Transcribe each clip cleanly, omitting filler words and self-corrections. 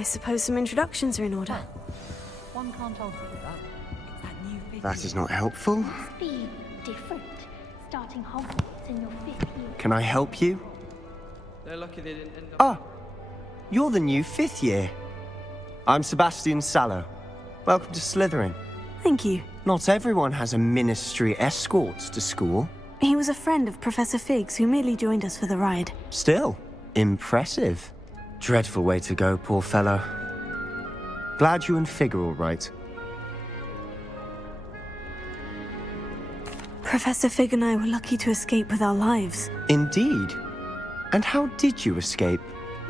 I suppose some introductions are in order. One can't alter that. It's that new fifth That is not helpful. Must be different. Starting Hogwarts in your 5th year. Can I help you? They're lucky they didn't end up. Ah, you're the new 5th year. I'm Sebastian Sallow. Welcome to Slytherin. Thank you. Not everyone has a ministry escort to school. He was a friend of Professor Fig's who merely joined us for the ride. Still, impressive. Dreadful way to go, poor fellow. Glad you and Fig are all right. Professor Fig and I were lucky to escape with our lives. Indeed. And how did you escape?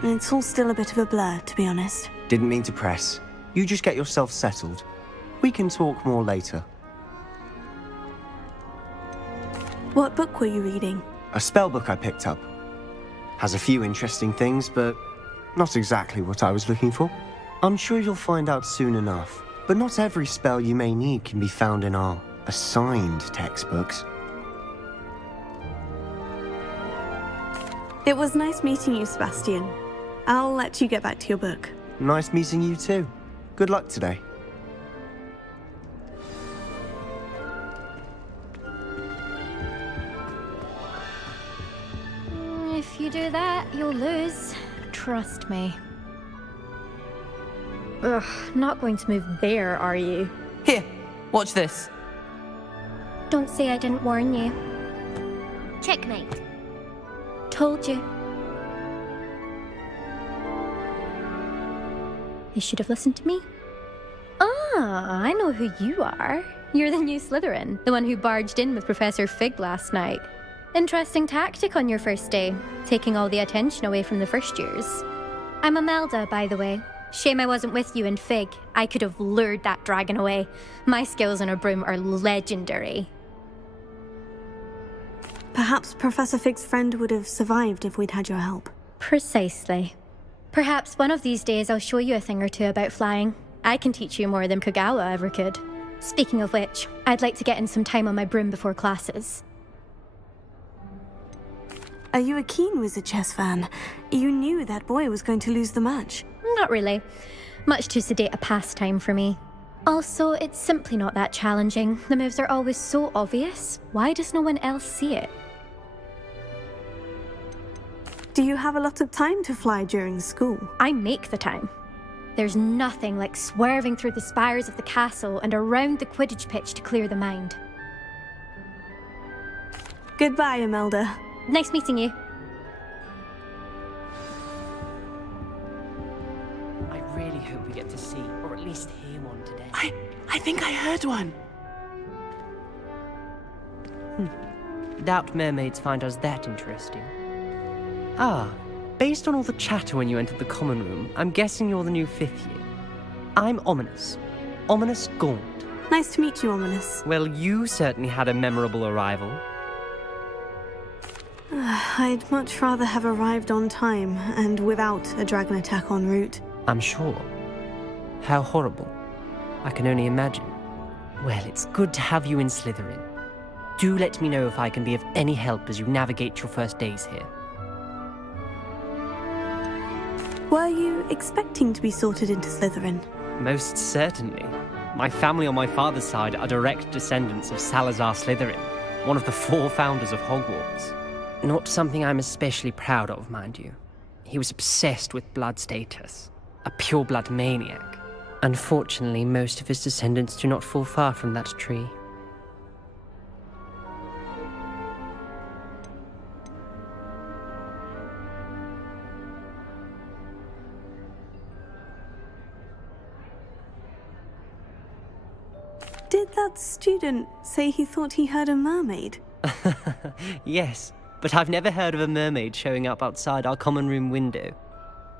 It's all still a bit of a blur, to be honest. Didn't mean to press. You just get yourself settled. We can talk more later. What book were you reading? A spell book I picked up. Has a few interesting things, but not exactly what I was looking for. I'm sure you'll find out soon enough. But not every spell you may need can be found in our assigned textbooks. It was nice meeting you, Sebastian. I'll let you get back to your book. Nice meeting you too. Good luck today. If you do that, you'll lose. Trust me. Ugh, not going to move there, are you? Here, watch this. Don't say I didn't warn you. Checkmate. Told you. You should have listened to me. Ah, I know who you are. You're the new Slytherin, the one who barged in with Professor Fig last night. Interesting tactic on your first day, taking all the attention away from the first years. I'm Imelda, by the way. Shame I wasn't with you in Fig. I could have lured that dragon away. My skills on a broom are legendary. Perhaps Professor Fig's friend would have survived if we'd had your help. Precisely. Perhaps one of these days I'll show you a thing or two about flying. I can teach you more than Kogawa ever could. Speaking of which, I'd like to get in some time on my broom before classes. Are you a keen Wizard Chess fan? You knew that boy was going to lose the match. Not really. Much too sedate a pastime for me. Also, it's simply not that challenging. The moves are always so obvious. Why does no one else see it? Do you have a lot of time to fly during school? I make the time. There's nothing like swerving through the spires of the castle and around the Quidditch pitch to clear the mind. Goodbye, Imelda. Nice meeting you. I really hope we get to see, or at least hear one today. I think I heard one. Doubt mermaids find us that interesting. Ah, based on all the chatter when you entered the common room, I'm guessing you're the new 5th year. I'm Ominous. Ominous Gaunt. Nice to meet you, Ominous. Well, you certainly had a memorable arrival. I'd much rather have arrived on time and without a dragon attack en route. I'm sure. How horrible. I can only imagine. Well, it's good to have you in Slytherin. Do let me know if I can be of any help as you navigate your first days here. Were you expecting to be sorted into Slytherin? Most certainly. My family on my father's side are direct descendants of Salazar Slytherin, one of the 4 founders of Hogwarts. Not something I'm especially proud of, mind you. He was obsessed with blood status, a pure-blood maniac. Unfortunately, most of his descendants do not fall far from that tree. Did that student say he thought he heard a mermaid? Yes, but I've never heard of a mermaid showing up outside our common room window.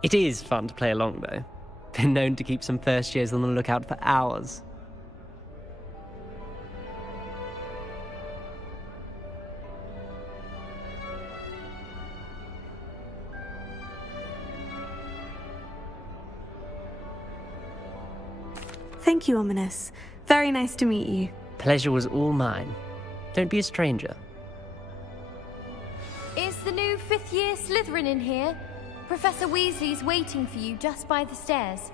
It is fun to play along, though. Been known to keep some first years on the lookout for hours. Thank you, Ominous. Very nice to meet you. Pleasure was all mine. Don't be a stranger. Is the new 5th year Slytherin in here? Professor Weasley's waiting for you just by the stairs.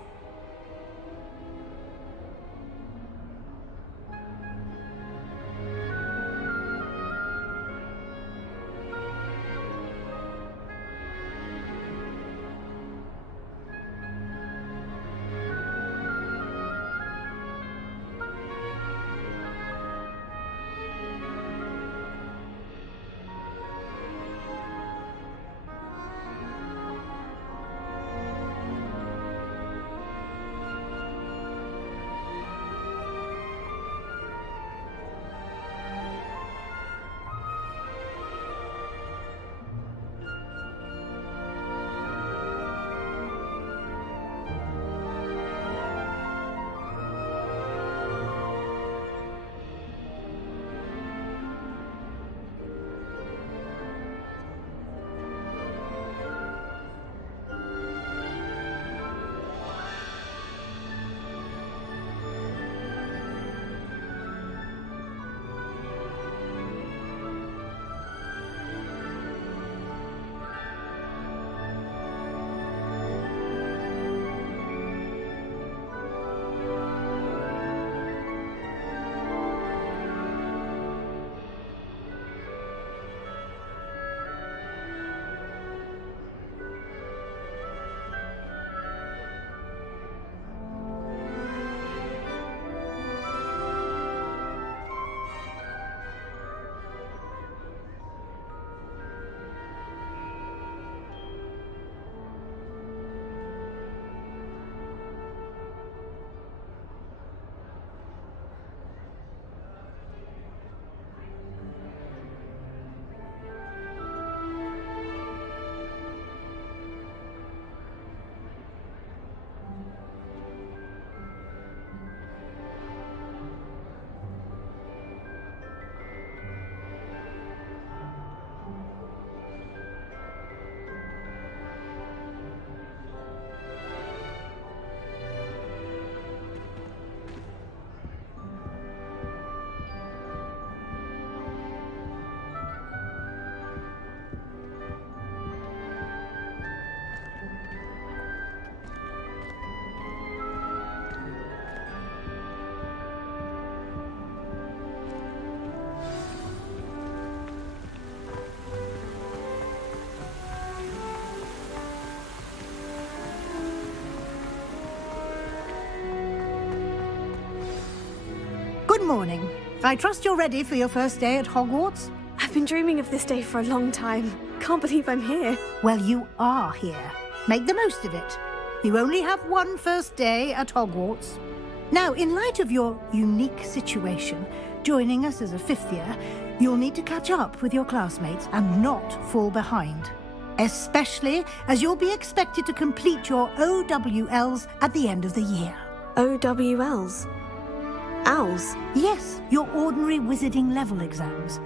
Good morning. I trust you're ready for your first day at Hogwarts? I've been dreaming of this day for a long time. Can't believe I'm here. Well, you are here. Make the most of it. You only have one first day at Hogwarts. Now, in light of your unique situation, joining us as a fifth year, you'll need to catch up with your classmates and not fall behind. Especially as you'll be expected to complete your OWLs at the end of the year. OWLs? Owls? Yes, your ordinary wizarding level exams.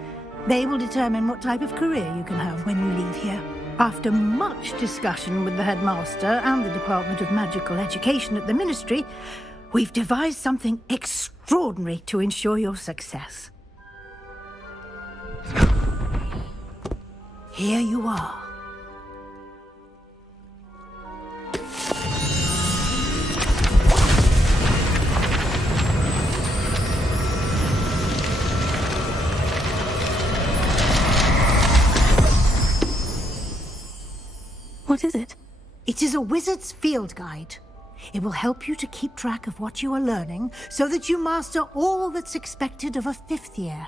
They will determine what type of career you can have when you leave here. After much discussion with the headmaster and the Department of Magical Education at the Ministry, we've devised something extraordinary to ensure your success. Here you are. What is it? It is a wizard's field guide. It will help you to keep track of what you are learning so that you master all that's expected of a fifth year.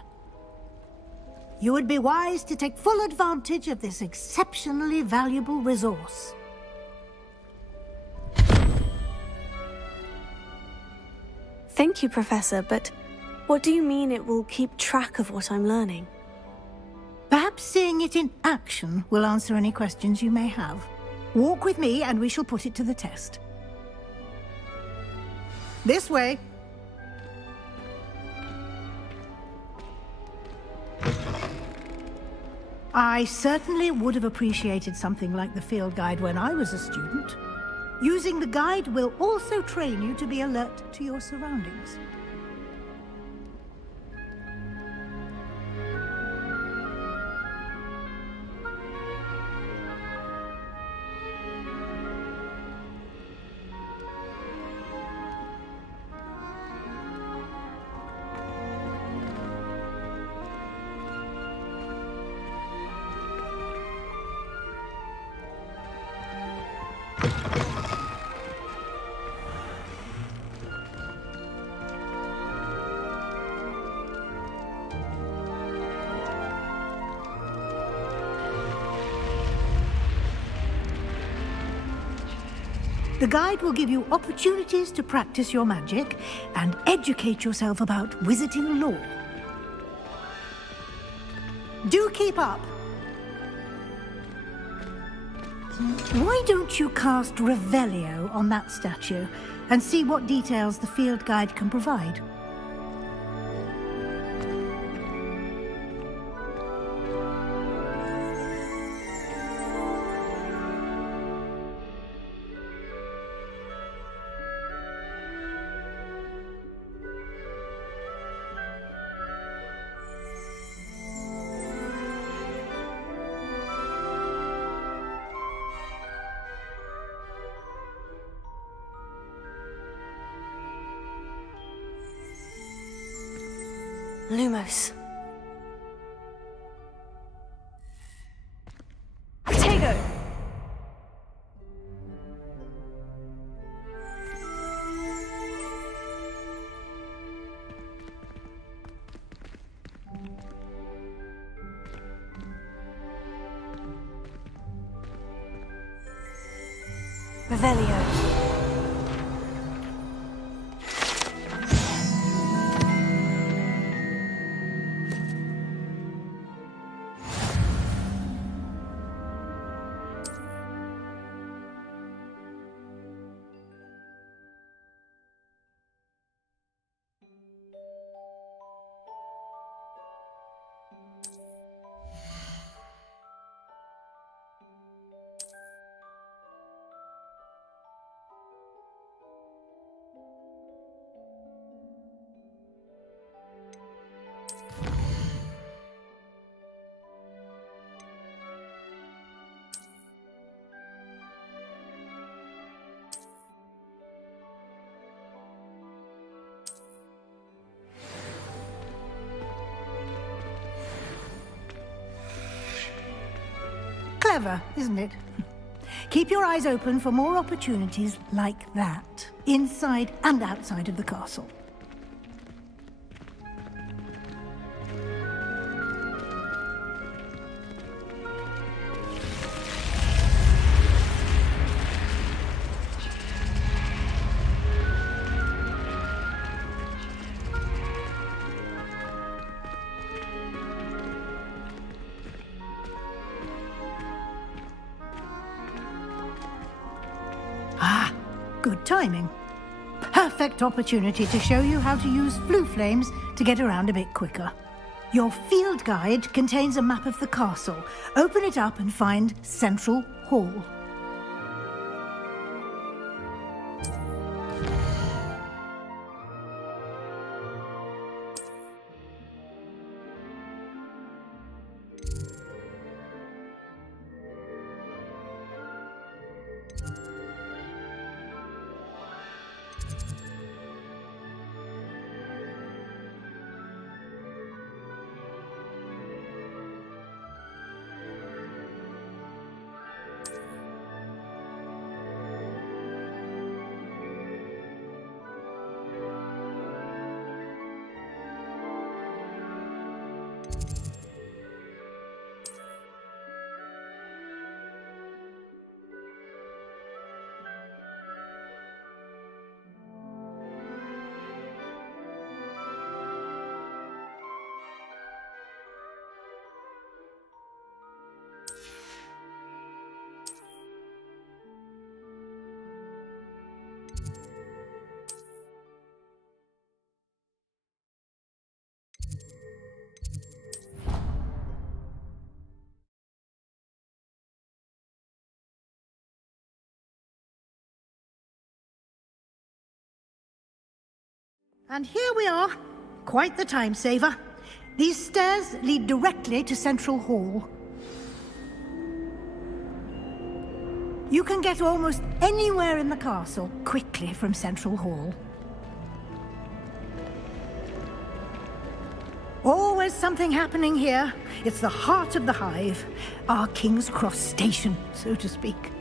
You would be wise to take full advantage of this exceptionally valuable resource. Thank you, Professor, but what do you mean it will keep track of what I'm learning? Perhaps seeing it in action will answer any questions you may have. Walk with me and we shall put it to the test. This way. I certainly would have appreciated something like the field guide when I was a student. Using the guide will also train you to be alert to your surroundings. The guide will give you opportunities to practice your magic and educate yourself about wizarding lore. Do keep up! Why don't you cast Revelio on that statue and see what details the field guide can provide? Lumos. Potato! Revelio. Clever, isn't it? Keep your eyes open for more opportunities like that, inside and outside of the castle. Good timing. Perfect opportunity to show you how to use flue flames to get around a bit quicker. Your field guide contains a map of the castle. Open it up and find Central Hall. And here we are. Quite the time saver. These stairs lead directly to Central Hall. You can get almost anywhere in the castle quickly from Central Hall. Always something happening here. It's the heart of the Hive. Our King's Cross station, so to speak.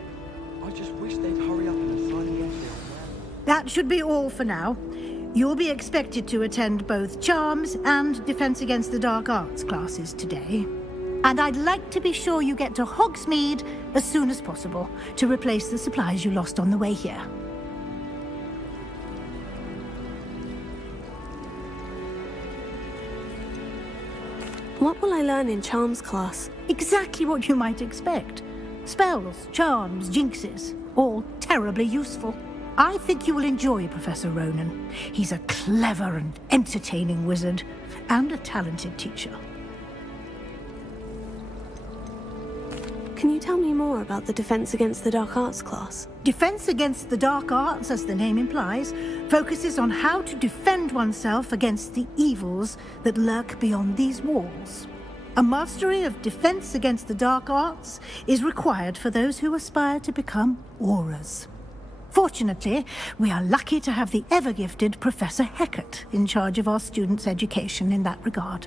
I just wish they'd hurry up and assign me. That should be all for now. You'll be expected to attend both Charms and Defense Against the Dark Arts classes today. And I'd like to be sure you get to Hogsmeade as soon as possible to replace the supplies you lost on the way here. What will I learn in Charms class? Exactly what you might expect. Spells, charms, jinxes, all terribly useful. I think you will enjoy Professor Ronan. He's a clever and entertaining wizard, and a talented teacher. Can you tell me more about the Defense Against the Dark Arts class? Defense Against the Dark Arts, as the name implies, focuses on how to defend oneself against the evils that lurk beyond these walls. A mastery of Defense Against the Dark Arts is required for those who aspire to become auras. Fortunately, we are lucky to have the ever-gifted Professor Hecat in charge of our students' education in that regard.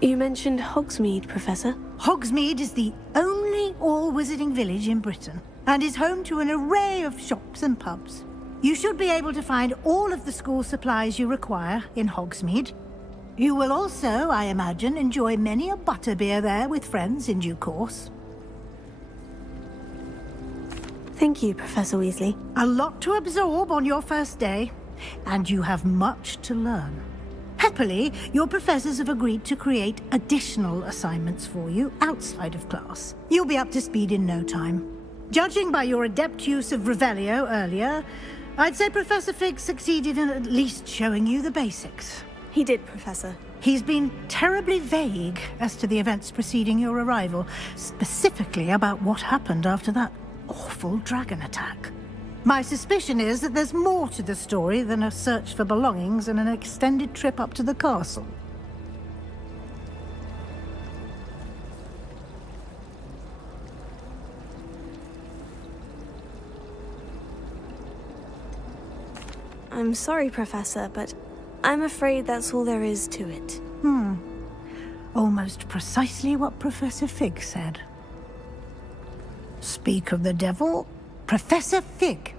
You mentioned Hogsmeade, Professor. Hogsmeade is the only all-wizarding village in Britain and is home to an array of shops and pubs. You should be able to find all of the school supplies you require in Hogsmeade. You will also, I imagine, enjoy many a butterbeer there with friends in due course. Thank you, Professor Weasley. A lot to absorb on your first day, and you have much to learn. Happily, your professors have agreed to create additional assignments for you outside of class. You'll be up to speed in no time. Judging by your adept use of Revelio earlier, I'd say Professor Fig succeeded in at least showing you the basics. He did, Professor. He's been terribly vague as to the events preceding your arrival, specifically about what happened after that awful dragon attack. My suspicion is that there's more to the story than a search for belongings and an extended trip up to the castle. I'm sorry, Professor, but I'm afraid that's all there is to it. Almost precisely what Professor Fig said. Speak of the devil, Professor Fig.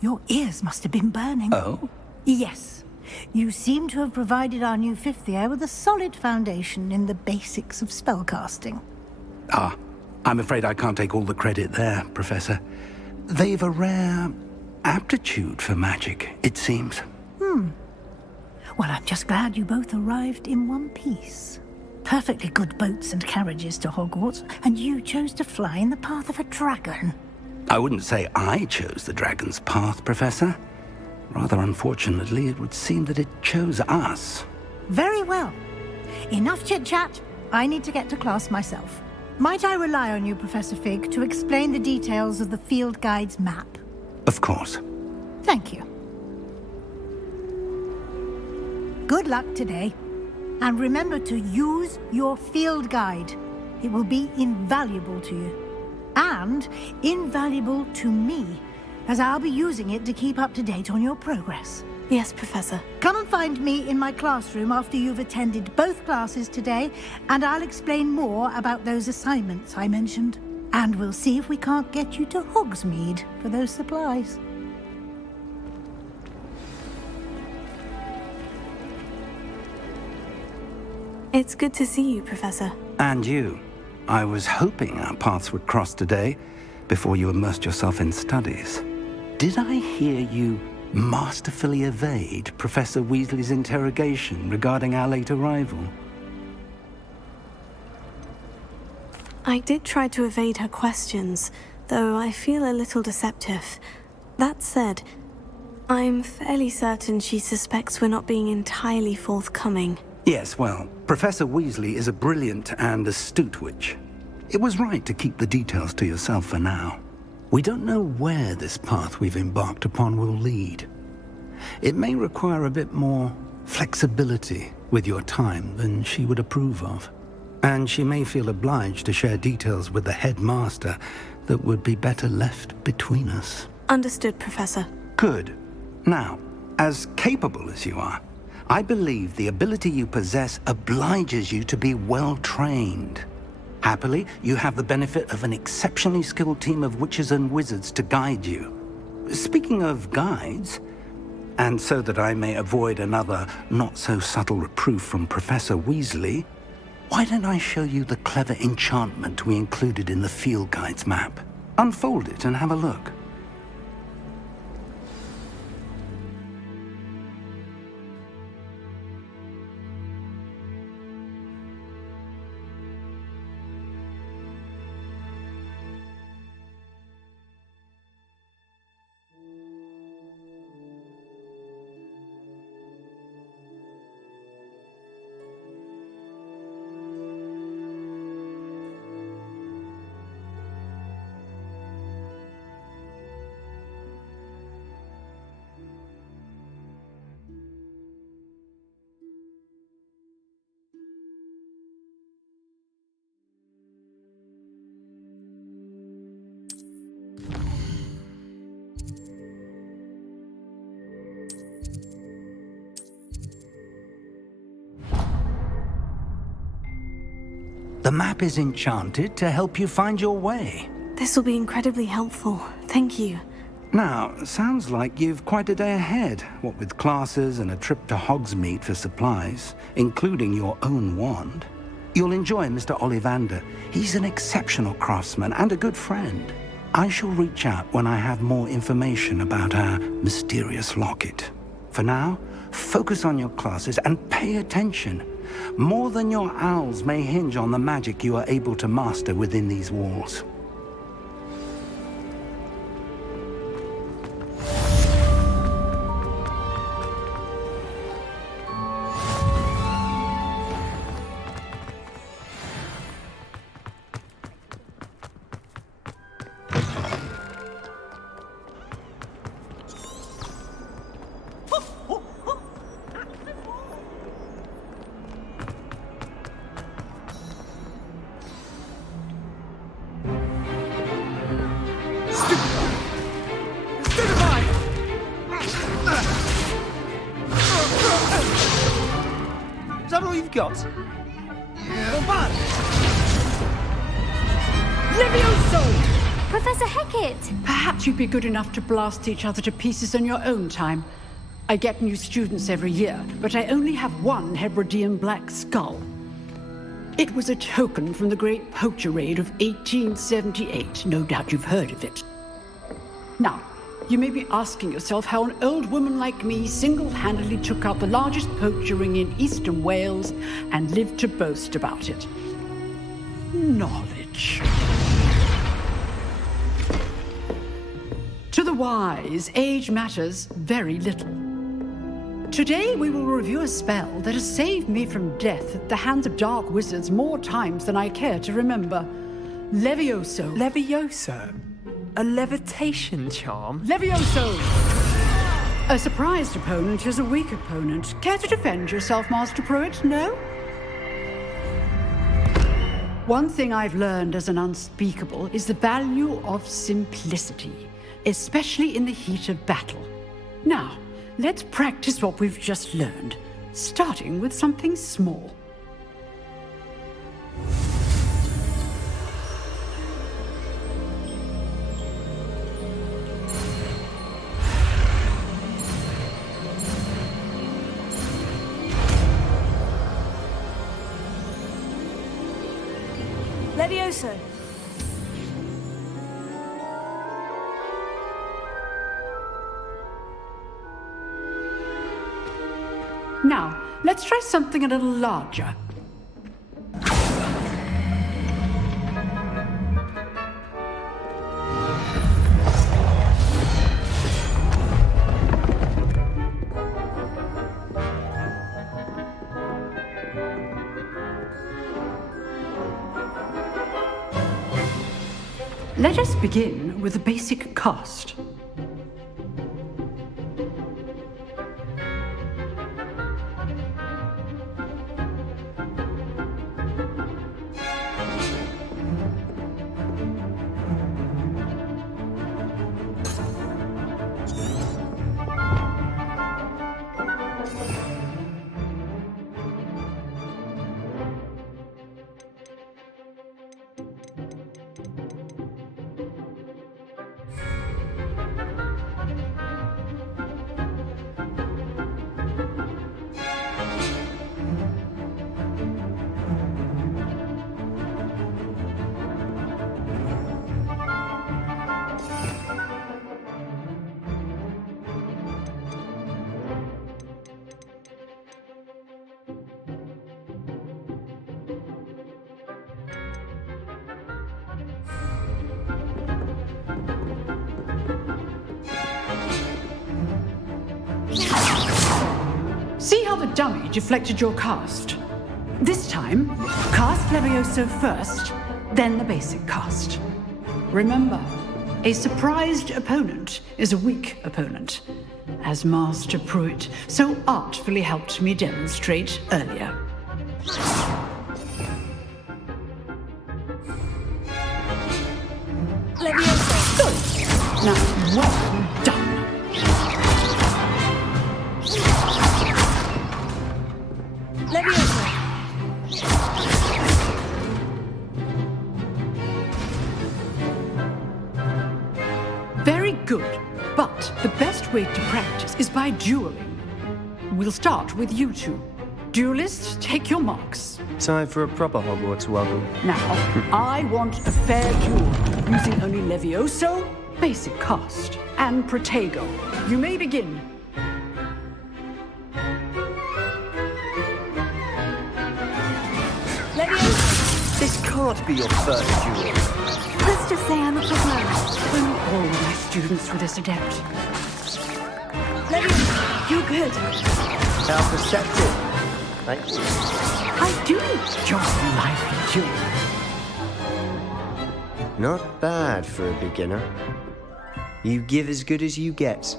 Your ears must have been burning. Oh? Yes. You seem to have provided our new fifth year with a solid foundation in the basics of spellcasting. Ah, I'm afraid I can't take all the credit there, Professor. They've a rare aptitude for magic, it seems. Well, I'm just glad you both arrived in one piece. Perfectly good boats and carriages to Hogwarts, and you chose to fly in the path of a dragon. I wouldn't say I chose the dragon's path, Professor. Rather unfortunately, it would seem that it chose us. Very well. Enough chit-chat. I need to get to class myself. Might I rely on you, Professor Fig, to explain the details of the field guide's map? Of course. Thank you. Good luck today. And remember to use your field guide. It will be invaluable to you. And invaluable to me, as I'll be using it to keep up to date on your progress. Yes, Professor. Come and find me in my classroom after you've attended both classes today, and I'll explain more about those assignments I mentioned. And we'll see if we can't get you to Hogsmeade for those supplies. It's good to see you, Professor. And you. I was hoping our paths would cross today, before you immersed yourself in studies. Did I hear you masterfully evade Professor Weasley's interrogation regarding our late arrival? I did try to evade her questions, though I feel a little deceptive. That said, I'm fairly certain she suspects we're not being entirely forthcoming. Yes, well, Professor Weasley is a brilliant and astute witch. It was right to keep the details to yourself for now. We don't know where this path we've embarked upon will lead. It may require a bit more flexibility with your time than she would approve of. And she may feel obliged to share details with the headmaster that would be better left between us. Understood, Professor. Good. Now, as capable as you are, I believe the ability you possess obliges you to be well-trained. Happily, you have the benefit of an exceptionally skilled team of witches and wizards to guide you. Speaking of guides, And so that I may avoid another not-so-subtle reproof from Professor Weasley, why don't I show you the clever enchantment we included in the field guide's map? Unfold it and have a look. The map is enchanted to help you find your way. This will be incredibly helpful. Thank you. Now, sounds like you've quite a day ahead, what with classes and a trip to Hogsmeade for supplies, including your own wand. You'll enjoy Mr. Ollivander. He's an exceptional craftsman and a good friend. I shall reach out when I have more information about our mysterious locket. For now, focus on your classes and pay attention. More than your owls may hinge on the magic you are able to master within these walls. Is that all you've got? Levioso! Professor Hecat! Perhaps you'd be good enough to blast each other to pieces in your own time. I get new students every year, but I only have one Hebridean black skull. It was a token from the Great Poacher Raid of 1878. No doubt you've heard of it. Now, you may be asking yourself how an old woman like me single-handedly took out the largest poacher ring in eastern Wales and lived to boast about it. Knowledge. To the wise, age matters very little. Today we will review a spell that has saved me from death at the hands of dark wizards more times than I care to remember. Levioso. Levioso? A levitation charm? Levioso! A surprised opponent is a weak opponent. Care to defend yourself, Master Pruitt? No? One thing I've learned as an unspeakable is the value of simplicity, especially in the heat of battle. Now, let's practice what we've just learned, starting with something small. Levioso. Now, let's try something a little larger. Let us begin with the basic cast. See how the dummy deflected your cast? This time, cast Levioso first, then the basic cast. Remember, a surprised opponent is a weak opponent, as Master Pruitt so artfully helped me demonstrate earlier. Levioso! Good! Now, well done! Levioso! Very good, but the best way to practice is by dueling. We'll start with you two. Duelists, take your marks. Time for a proper Hogwarts welcome. Now, I want a fair duel, using only Levioso, basic cast, and Protego. You may begin. Levioso! This can't be your first duel. Let's just say I'm a performer. Will all my students for this adept? Levioso! You're good. How perceptive. Thank you. I do enjoy lively dueling. Not bad for a beginner. You give as good as you get.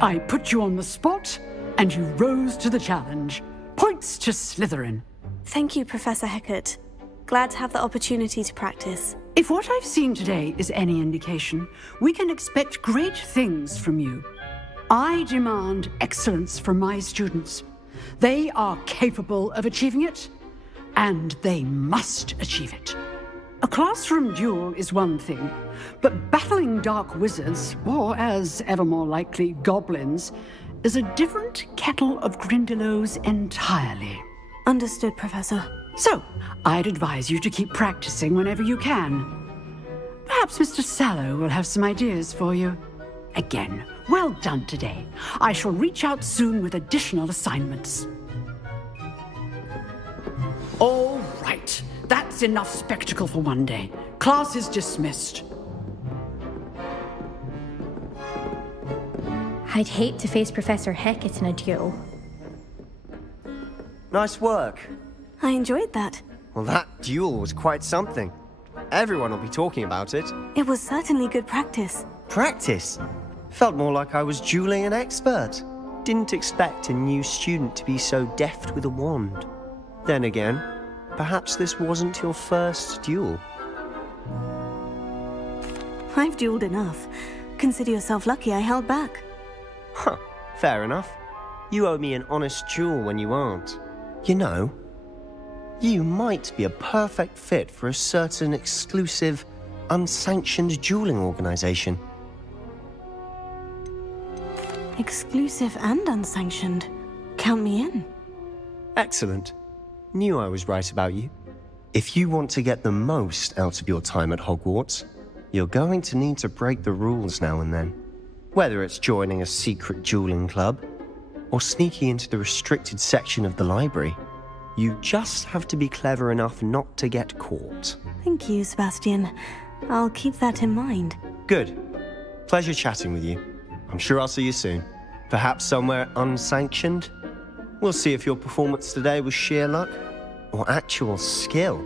I put you on the spot, and you rose to the challenge. Points to Slytherin. Thank you, Professor Hecat. Glad to have the opportunity to practice. If what I've seen today is any indication, we can expect great things from you. I demand excellence from my students. They are capable of achieving it, and they must achieve it. A classroom duel is one thing, but battling dark wizards, or as ever more likely, goblins, is a different kettle of Grindylows entirely. Understood, Professor. So, I'd advise you to keep practicing whenever you can. Perhaps Mr. Sallow will have some ideas for you. Again, well done today. I shall reach out soon with additional assignments. All right. That's enough spectacle for one day. Class is dismissed. I'd hate to face Professor Hecat in a duel. Nice work. I enjoyed that. Well, that duel was quite something. Everyone will be talking about it. It was certainly good practice. Practice? Felt more like I was dueling an expert. Didn't expect a new student to be so deft with a wand. Then again, perhaps this wasn't your first duel. I've dueled enough. Consider yourself lucky I held back. Huh, fair enough. You owe me an honest duel when you aren't. You know, you might be a perfect fit for a certain exclusive, unsanctioned dueling organization. Exclusive and unsanctioned. Count me in. Excellent. Knew I was right about you. If you want to get the most out of your time at Hogwarts, you're going to need to break the rules now and then. Whether it's joining a secret dueling club, or sneaking into the restricted section of the library, you just have to be clever enough not to get caught. Thank you, Sebastian. I'll keep that in mind. Good. Pleasure chatting with you. I'm sure I'll see you soon. Perhaps somewhere unsanctioned? We'll see if your performance today was sheer luck or actual skill.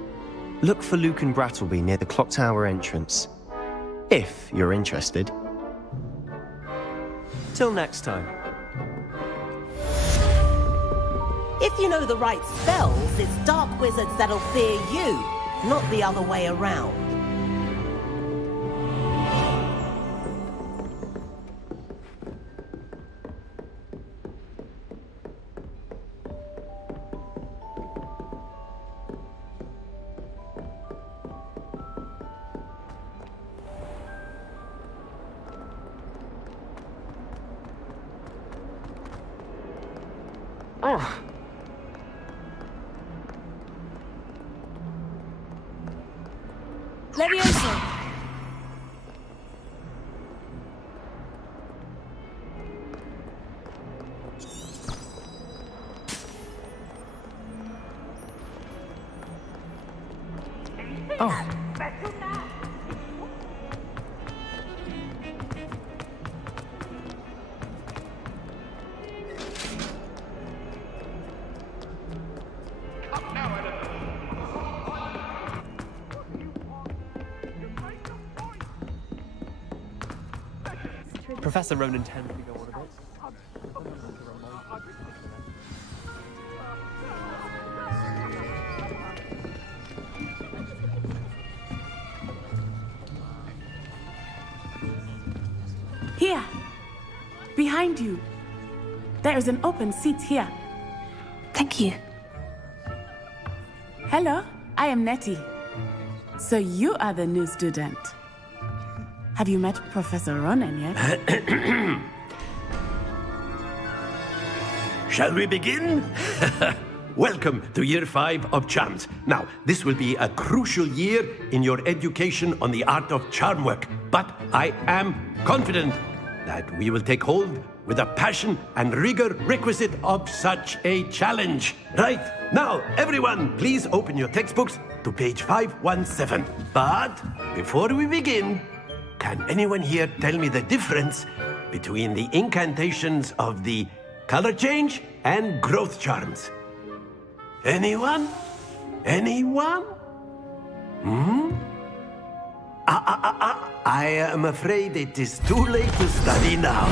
Look for Luke and Brattleby near the clock tower entrance. If you're interested. Till next time. If you know the right spells, it's dark wizards that'll fear you, not the other way around. Levioso! Professor Ronan tends to go on a bit. Here. Behind you. There is an open seat here. Thank you. Hello, I am Nettie. So you are the new student. Have you met Professor Ronan yet? Shall we begin? Welcome to Year 5 of Charms. Now, this will be a crucial year in your education on the art of charm work, but I am confident that we will take hold with the passion and rigor requisite of such a challenge. Right, now, everyone, please open your textbooks to page 517. But before we begin, can anyone here tell me the difference between the incantations of the color change and growth charms? Anyone? Anyone? I am afraid it is too late to study now.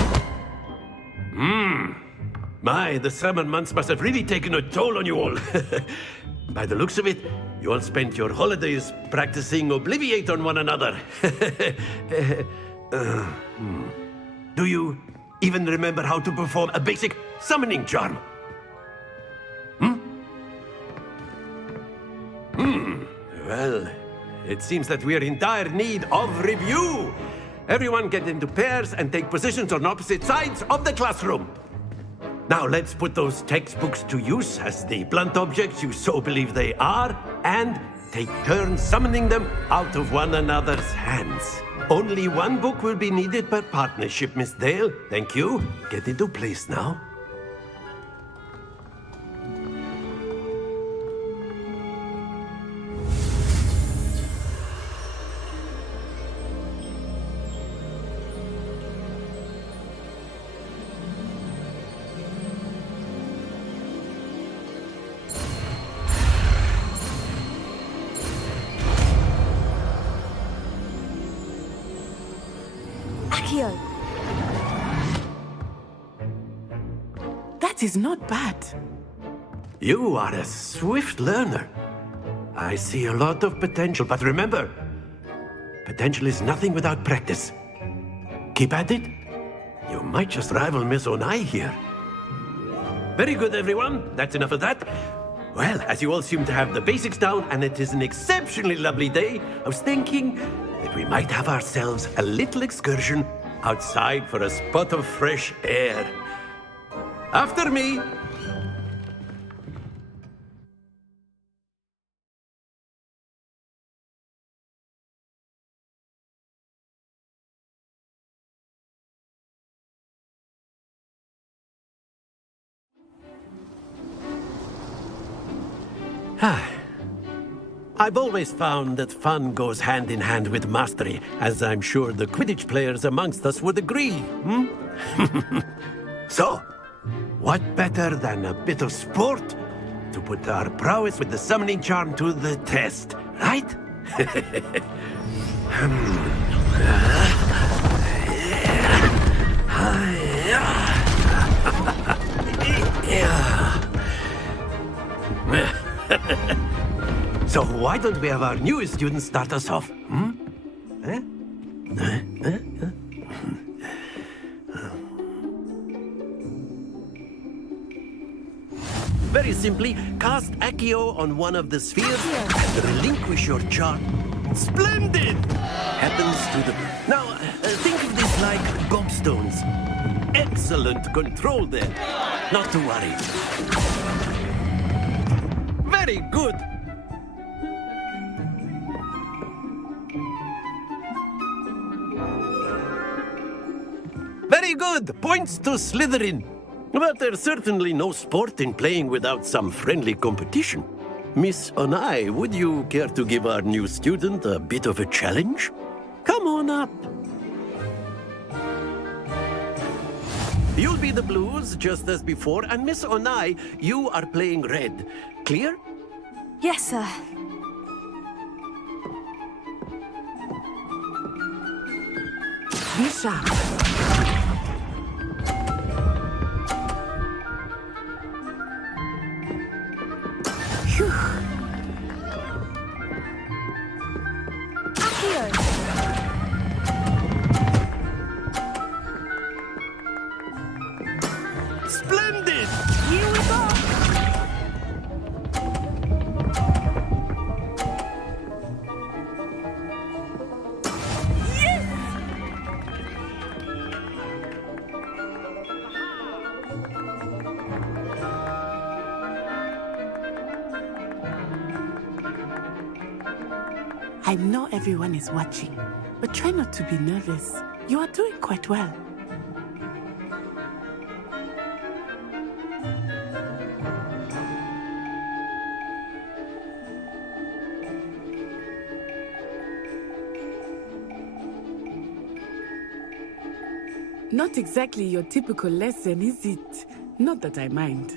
My, the summer months must have really taken a toll on you all. By the looks of it, you all spent your holidays practicing Obliviate on one another. Do you even remember how to perform a basic summoning charm? Well, it seems that we are in dire need of review. Everyone get into pairs and take positions on opposite sides of the classroom. Now let's put those textbooks to use as the blunt objects you so believe they are, and take turns summoning them out of one another's hands. Only one book will be needed per partnership, Miss Dale. Thank you. Get into place now. That is not bad. You are a swift learner. I see a lot of potential, but remember, potential is nothing without practice. Keep at it. You might just rival Miss Onai here. Very good, everyone. That's enough of that. Well, as you all seem to have the basics down, and it is an exceptionally lovely day, I was thinking that we might have ourselves a little excursion outside for a spot of fresh air. After me. I've always found that fun goes hand in hand with mastery, as I'm sure the Quidditch players amongst us would agree. So, what better than a bit of sport to put our prowess with the summoning charm to the test, right? So why don't we have our newest student start us off? Very simply, cast Accio on one of the spheres and relinquish your charm. Splendid! Happens to the... Now, think of this like gobstones. Excellent control there. Not to worry. Very good. Very good. Points to Slytherin. But there's certainly no sport in playing without some friendly competition. Miss Onai, would you care to give our new student a bit of a challenge? Come on up. You'll be the blues, just as before, and Miss Onai, you are playing red. Clear? Yes, sir. Be sharp. I know everyone is watching, but try not to be nervous. You are doing quite well. Not exactly your typical lesson, is it? Not that I mind.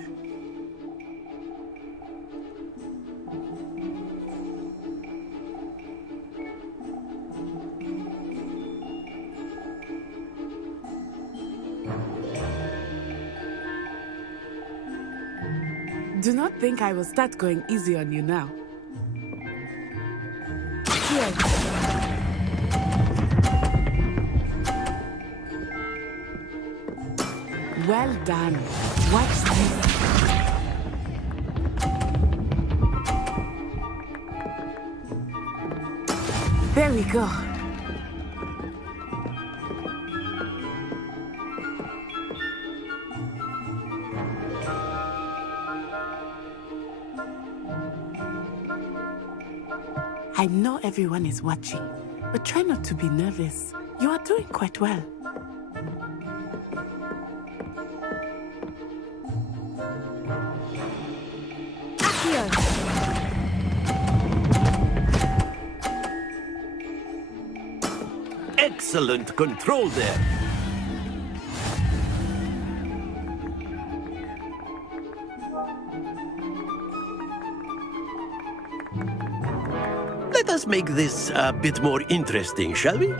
Do not think I will start going easy on you now. Here. Well done. Watch this. There we go. I know everyone is watching, but try not to be nervous. You are doing quite well. Here. Excellent control there. Let us make this a bit more interesting, shall we?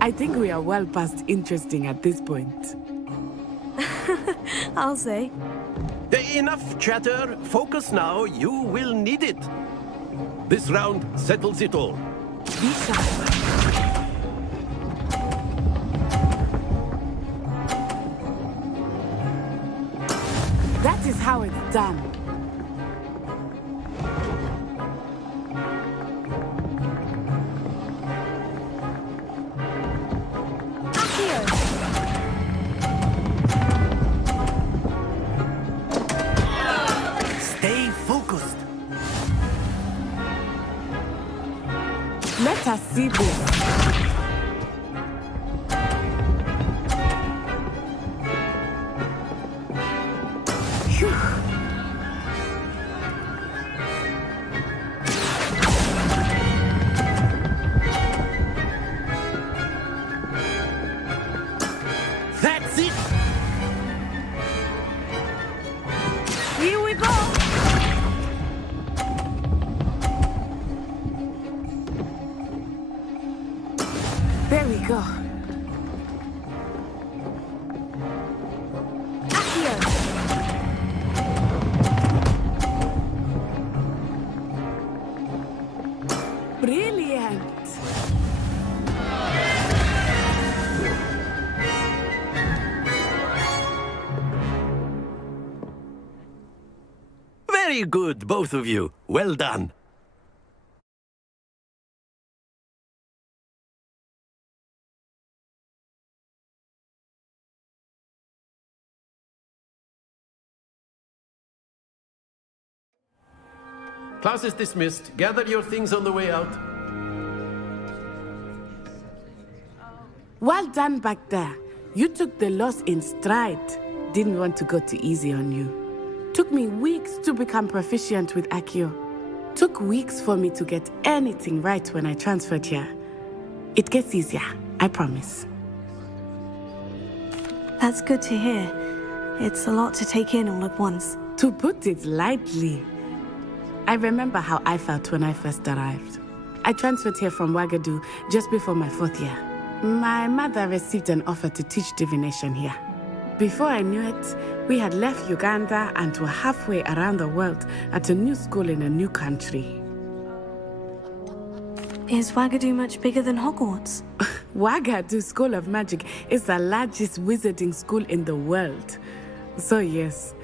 I think we are well past interesting at this point. I'll say. Enough chatter. Focus now. You will need it. This round settles it all. Be sharp. That is how it's done. Stay focused. Let us see this. Phew. That's it. Here we go. There we go. Here. Brilliant. Very good, both of you. Well done. Class is dismissed. Gather your things on the way out. Well done back there. You took the loss in stride. Didn't want to go too easy on you. Took me weeks to become proficient with Accio. Took weeks for me to get anything right when I transferred here. It gets easier, I promise. That's good to hear. It's a lot to take in all at once. To put it lightly. I remember how I felt when I first arrived. I transferred here from Ouagadougou just before my 4th year. My mother received an offer to teach divination here. Before I knew it, we had left Uganda and were halfway around the world at a new school in a new country. Is Ouagadougou much bigger than Hogwarts? Ouagadougou School of Magic is the largest wizarding school in the world. So yes,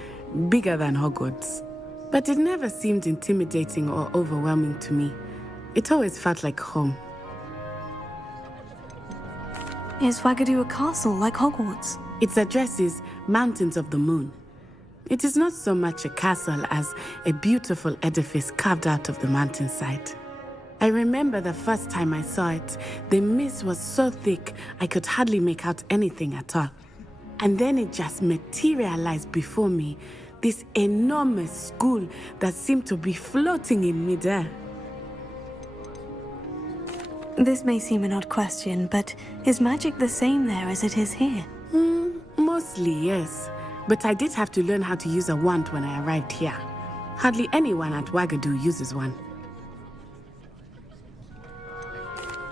bigger than Hogwarts. But it never seemed intimidating or overwhelming to me. It always felt like home. Is Ouagadougou a castle like Hogwarts? Its address is Mountains of the Moon. It is not so much a castle as a beautiful edifice carved out of the mountainside. I remember the first time I saw it, the mist was so thick I could hardly make out anything at all. And then it just materialized before me, this enormous school that seemed to be floating in midair. This may seem an odd question, but is magic the same there as it is here? Mostly, yes. But I did have to learn how to use a wand when I arrived here. Hardly anyone at Wagadu uses one.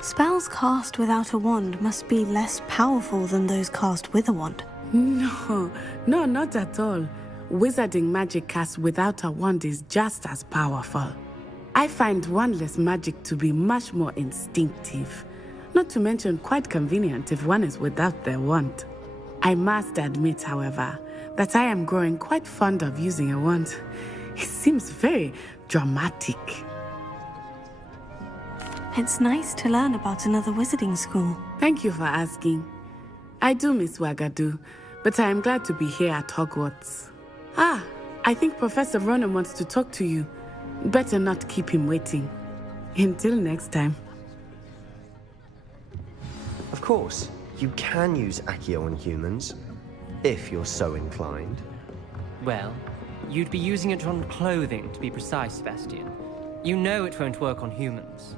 Spells cast without a wand must be less powerful than those cast with a wand. No, not at all. Wizarding magic cast without a wand is just as powerful. I find wandless magic to be much more instinctive. Not to mention quite convenient if one is without their wand. I must admit, however, that I am growing quite fond of using a wand. It seems very dramatic. It's nice to learn about another wizarding school. Thank you for asking. I do miss Wagadu, but I am glad to be here at Hogwarts. I think Professor Ronan wants to talk to you. Better not keep him waiting. Until next time. Of course, you can use Accio on humans, if you're so inclined. Well, you'd be using it on clothing, to be precise, Sebastian. You know it won't work on humans.